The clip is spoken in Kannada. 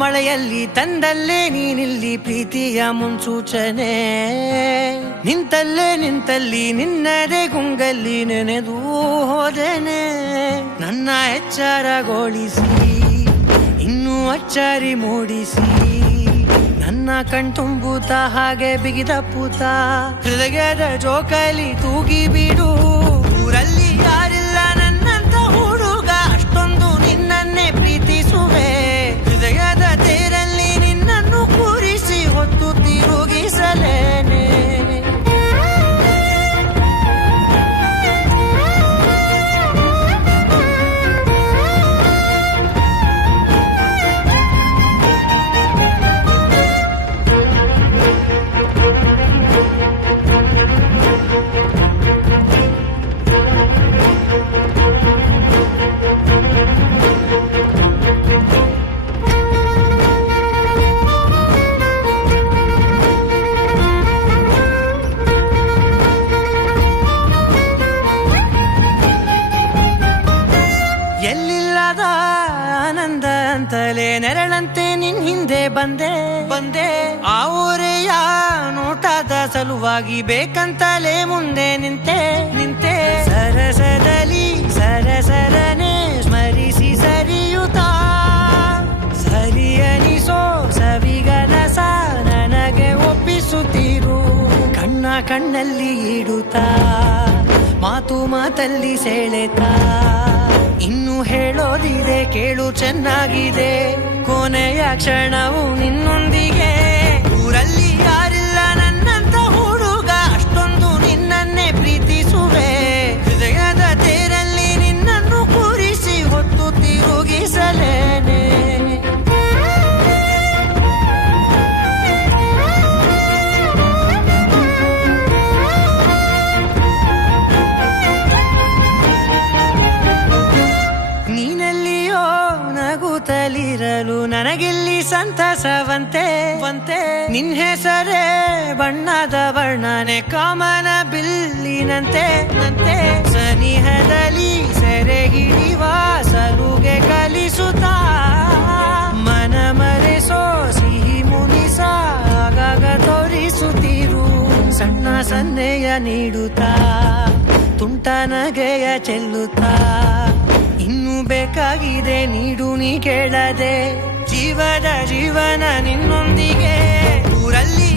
ಮಳೆಯಲ್ಲಿ ತಂದಲ್ಲೇ ನೀನಿಲ್ಲಿ ಪ್ರೀತಿಯ ಮುನ್ಸೂಚನೆ, ನಿಂತಲ್ಲಿ ನಿನ್ನದೇ ಗುಂಗಲ್ಲಿ ನೆನೆದು ಹೋದೆನೆ. ನನ್ನ ಎಚ್ಚರಗೊಳಿಸಿ ಇನ್ನೂ ಅಚ್ಚರಿ ಮೂಡಿಸಿ, ನನ್ನ ಕಣ್ತುಂಬುತ್ತ ಹಾಗೆ ಬಿಗಿದ ಪೂತ ಹೃದಯದ ಜೋಕಾಲಿ ತೂಗಿ ಬಿಡು. ಊರಲ್ಲಿ ಯಾರಿಲ್ಲ ನನ್ನಂತ ಹುಡುಗ, ಅಷ್ಟೊಂದು ನಿನ್ನನ್ನೇ ಪ್ರೀತಿಸುವೆ. ಹೃದಯದ ತೇರಲ್ಲಿ ನಿನ್ನನ್ನು ಕೂರಿಸಿ ಹೊತ್ತು ತಿರುಗಿಸಲೇನೆ. ಎಲ್ಲಿಲ್ಲದ ಆನಂದ ಅಂತಲೇ ನೆರಳಂತೆ ನಿನ್ ಹಿಂದೆ ಬಂದೆ. ಆ ಊರೆಯ ನೋಟದ ಸಲುವಾಗಿ ಬೇಕಂತಲೇ ಮುಂದೆ ನಿಂತೆ. ಸರಸದಲ್ಲಿ ಸರಸರನೆ ಸ್ಮರಿಸಿ ಸರಿಯುತ್ತಾ, ಸರಿಯನಿಸೋ ಸವಿಗನಸ ನನಗೆ ಒಪ್ಪಿಸುತ್ತೀರು. ಕಣ್ಣಲ್ಲಿ ಇಡುತ್ತಾ, ಮಾತಲ್ಲಿ ಸೆಳೆತಾ, ಇನ್ನು ಹೇಳೋದಿದೆ ಕೇಳು ಚೆನ್ನಾಗಿದೆ. ಕೊನೆಯ ಕ್ಷಣವು ನಿನ್ನೊಂದಿಗೆ. ಊರಲ್ಲಿ ಯಾರಿಲ್ಲ ನನ್ನಂತ ಹುಡುಗ, ಅಷ್ಟೊಂದು ನಿನ್ನನ್ನೇ ಪ್ರೀತಿಸುವೆ. ಹೃದಯದ ತೇರಲ್ಲಿ ನಿನ್ನನ್ನು ಕೂರಿಸಿ ಹೊತ್ತು ತಿರುಗಿಸಲೇನೆ. ನಗುತ್ತಲಿರಲು ನನಗಿಲ್ಲಿ ಸಂತಸವಂತೆ. ನಿನ್ ಹೆಸರೇ ಬಣ್ಣದ ವರ್ಣನೆ ಕಾಮನ ಬಿಲ್ಲಿನಂತೆ. ಸನಿಹದಲ್ಲಿ ಸೆರೆ ಹಿಡಿಯುವ ಸಲುಗೆ ಕಲಿಸುತ್ತಾ, ಮನ ಮರೆಸೋ ಸಿಹಿ ಮುನಿಸ ಆಗಾಗ ತೋರಿಸುತ್ತೀರು. ಸಣ್ಣ ಸನ್ನೆಯ ನೀಡುತ್ತಾ, ತುಂಟ ನಗೆಯ ಚೆಲ್ಲುತ್ತಾ, ಇನ್ನು ಬೇಕಾಗಿದೆ ನೀಡು ನೀ ಕೇಳದೆ. ಜೀವನ ನಿನ್ನೊಂದಿಗೆ. ಊರಲ್ಲಿ